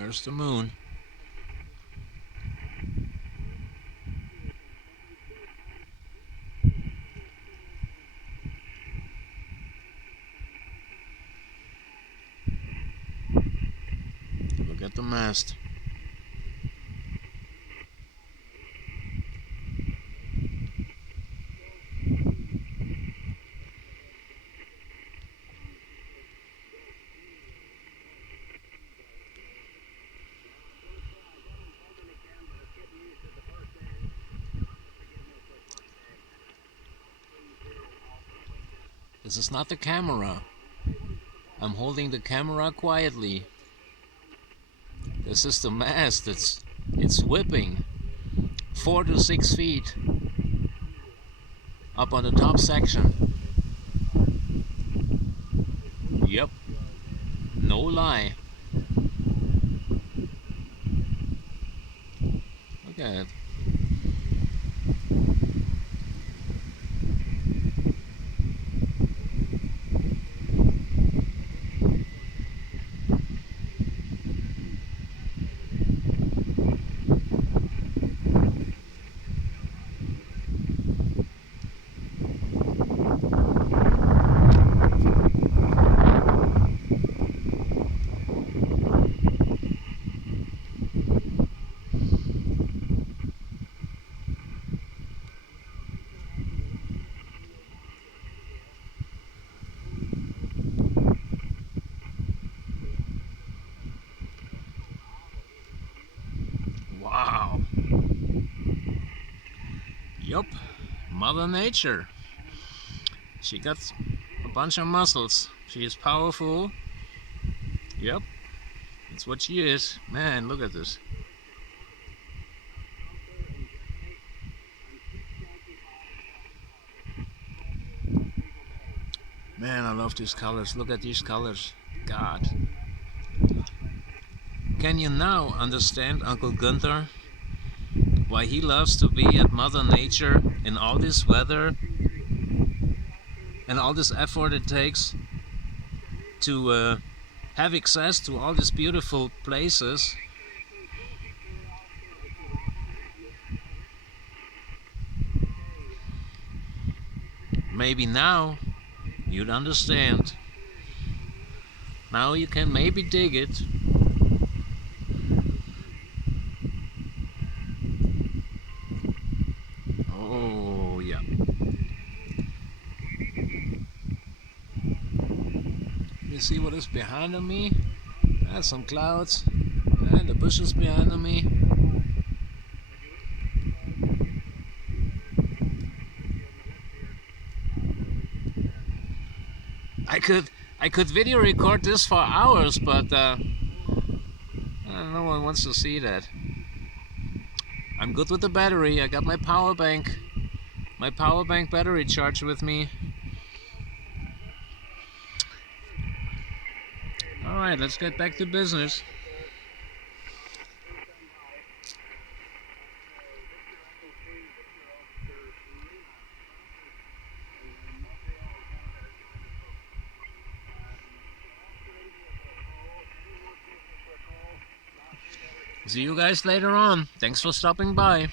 There's the moon. Look at the mast. This is not the camera. I'm holding the camera quietly. This is the mast. It's whipping 4 to 6 feet up on the top section. Yep, no lie. Look at it. Wow. Yup, Mother Nature. She got a bunch of muscles. She is powerful. Yep, that's what she is. Man, look at this. Man, I love these colors. Look at these colors. God. Can you now understand Uncle Gunther? Why he loves to be at Mother Nature in all this weather and all this effort it takes to have access to all these beautiful places. Maybe now you'd understand. Now you can maybe dig it. Oh yeah. You see what is behind of me? There's some clouds and the bushes behind of me. I could video record this for hours, but no one wants to see that. I'm good with the battery. I got my power bank battery charged with me. Alright, let's get back to business. See you guys later on. Thanks for stopping by.